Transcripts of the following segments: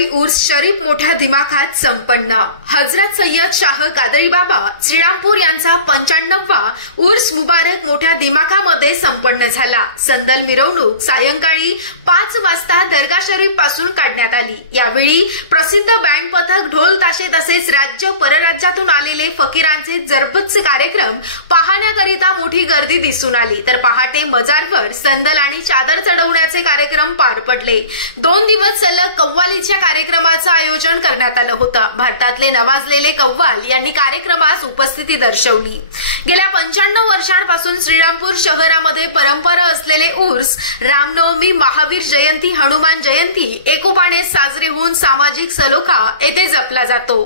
कादरी उर्स शरीफ मोठ्या दिमाखात संपन्न। हजरत सय्यद शाह कादरी बाबा श्रीरामपूर यांचा 95वा उर्स मुबारक मोठ्या दिमाखामध्ये संपन्न झाला। संदल मिरवणूक सायंकाळी 5 वाजता दरगाह शरीफ पासून काढण्यात आली। यावेळी प्रसिद्ध बँड पथक, ढोल ताशे तसेच राज्य परराज्यातून आलेले फकीरांचे जरबच्च कार्यक्रम पाहण्याकरिता मोठी गर्दी दिसून आली। तर पहाटे मजारवर संदल आणि चादर चढवण्याचे कार्यक्रम पार पडले। 2 दिवस सलग कव्वालीच्या कार्यक्रमाचं आयोजन करण्यात आलं होतं। भारतातले नवाजलेले कव्वाल यांनी कार्यक्रमास उपस्थिती दर्शवली। गेल्या 95 वर्षांपासून श्रीरामपूर शहरामध्ये परंपरा असलेले उर्स, रामनवमी, महावीर जयंती, हनुमान जयंती एकोपाने साजरे होऊन सामाजिक सलोखा येथे जपला जातो।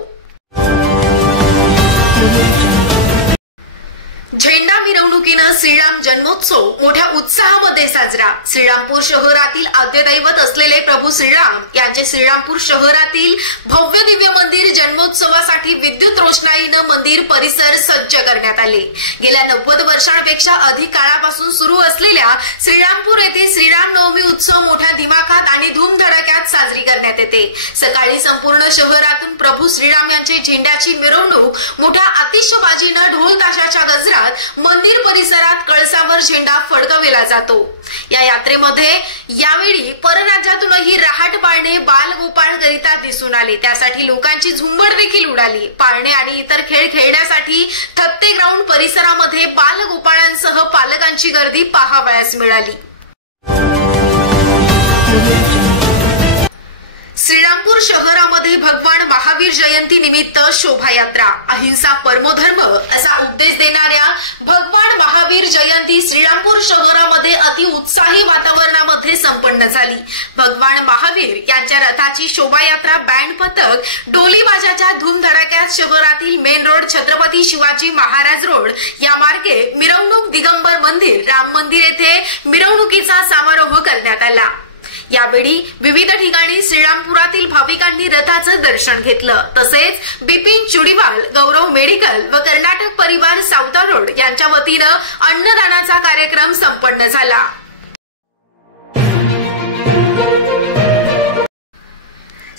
झेंडा मिरवणुकीनं श्रीराम जन्मोत्सव मोठ्या उत्साहामध्ये साजरा। श्रीरामपूर शहरातील आद्यदैवत असलेले प्रभू श्रीराम यांचे श्रीरामपूर शहरातील भव्य दिव्य मंदिर जन्मोत्सवासाठी विद्युत रोषणाईनं मंदिर परिसर सज्ज करण्यात आले। गेल्या 90 वर्षांपेक्षा अधिक काळापासून सुरू असलेल्या श्रीरामपूर येथे श्रीरामनवमी उत्सव मोठ्या दिमाखात आणि धूमधडाक्यात साजरी करण्यात येते। सकाळी संपूर्ण शहरातून प्रभू श्रीराम यांचे झेंड्याची मिरवणूक मोठ्या आतिषबाजीनं ढोल ताशाच्या गजरात मंदिर परिसरात कळसावर झेंडा फडकविला जातो। या यात्रेमध्ये यावेळी परराज्यातूनही रहाट पाळणे बालगोपाळ करिता दिसून आले। त्यासाठी लोकांची झुंबड देखील उडाली। पाळणे आणि इतर खेळ खेळण्यासाठी थत्ते ग्राउंड परिसरामध्ये बालगोपाळांसह पालकांची गर्दी पाहावयास मिळाली। श्रीरामपूर शहरामध्ये भगवान महावीर जयंती निमित्त शोभायात्रा, अहिंसा परमोधर्म असा उपदेश देणाऱ्या भगवान महावीर जयंती श्रीरामपूर शहरामध्ये अति उत्साही वातावरणामध्ये संपन्न झाली। भगवान महावीर यांच्या रथाची शोभायात्रा बँड पथक, डोली बाजाच्या धूमधडाक्यात शहरातील main road, Chhatrapati Shivaji Maharaj road या मार्गे मिरवणूक दिगंबर मंदिर, राम मंदिर येथे मिरवणुकीचा समारोह करण्यात आला। यावेळी विविध ठिकाणी श्रीरामपुरातील भाविकांनी रथाचं दर्शन घेतलं। तसेच बिपिन चुडीवाल, गौरव मेडिकल व कर्नाटक परिवार सावता रोड यांच्या वतीनं अन्नदानाचा कार्यक्रम संपन्न झाला।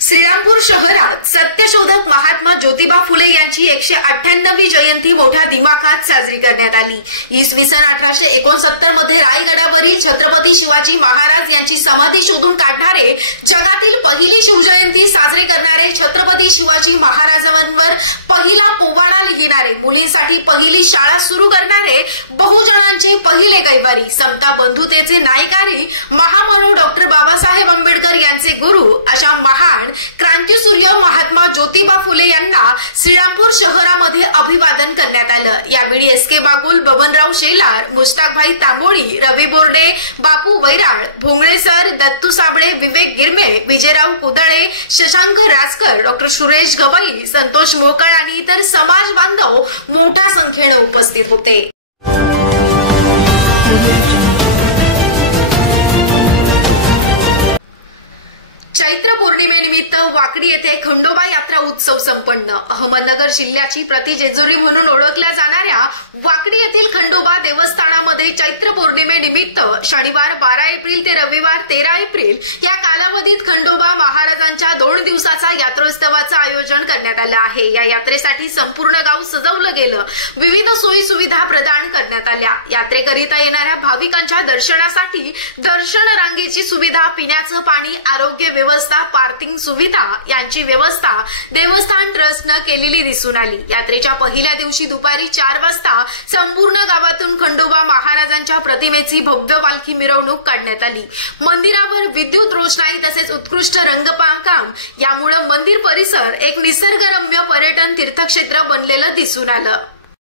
श्रीरामपूर शहरात सत्यशोधक महात्मा ज्योतिबा फुले यांची 198वी जयंती मोठ्या दिमाखात साजरी करण्यात आली। इसवी सन 1869 मध्ये रायगडावरील छत्रपती शिवाजी महाराज यांची समाधी शोधून काढणारे, जगातील पहिली शिवजयंती साजरी करणारे, छत्रपती शिवाजी महाराजांवर पहिला पोवाडा लिहिणारे, मुलींसाठी पहिली शाळा सुरू करणारे, बहुजनांचे पहिले कैवारी, समता बंधुतेचे नायकारी, महामानव डॉक्टर बाबासाहेब आंबेडकर यांचे गुरु अशा महान क्रांतीसूर्य महात्मा ज्योतिबा फुले यांना श्रीरामपूर शहरामध्ये अभिवादन करण्यात आलं। यावेळी एस.के. बागुल, बबनराव शेलार, मुस्ताकभाई तांबोळी, रवी बोर्डे, बापू वैराळ, भोंगळे सर, दत्तू साबळे, विवेक गिरमे, विजयराव कुदळे, शशांक राजकर, डॉक्टर सुरेश गवई, संतोष मोकळ आणि इतर समाज बांधव मोठ्या संख्येने उपस्थित होते। चैत्र पौर्णिमेनिमित्त वाकडी येथे खंडोबा यात्रा उत्सव संपन्न। अहमदनगर जिल्ह्याची प्रतिजेजुरी म्हणून ओळखल्या जाणाऱ्या वाकडी येथील खंडोबा देवस्थानामध्ये चैत्र पौर्णिमेनिमित्त शनिवार 12 एप्रिल ते रविवार 13 एप्रिल या कालावधीत खंडोबा महाराजांच्या 2 दिवसाचा यात्रोत्सवाचं आयोजन करण्यात आलं आहे। या यात्रेसाठी संपूर्ण गाव सजवलं गेलं। विविध सोयी सुविधा प्रदान करण्यात आल्या। यात्रेकरिता येणाऱ्या भाविकांच्या दर्शनासाठी दर्शन रांगेची सुविधा, पिण्याचं पाणी, आरोग्य व्यवस्था, पार्किंग सुविधा यांची व्यवस्था देवस्थान ट्रस्टनं केलेली दिसून आली। यात्रेच्या पहिल्या दिवशी दुपारी 4 वाजता संपूर्ण गावातून खंडोबा महाराजांच्या प्रतिमेची भव्य पालखी मिरवणूक काढण्यात आली। मंदिरावर विद्युत रोषणाई तसेच उत्कृष्ट रंगकाम यामुळे मंदिर परिसर एक निसर्गरम्य पर्यटन तीर्थक्षेत्र बनलेलं दिसून आलं।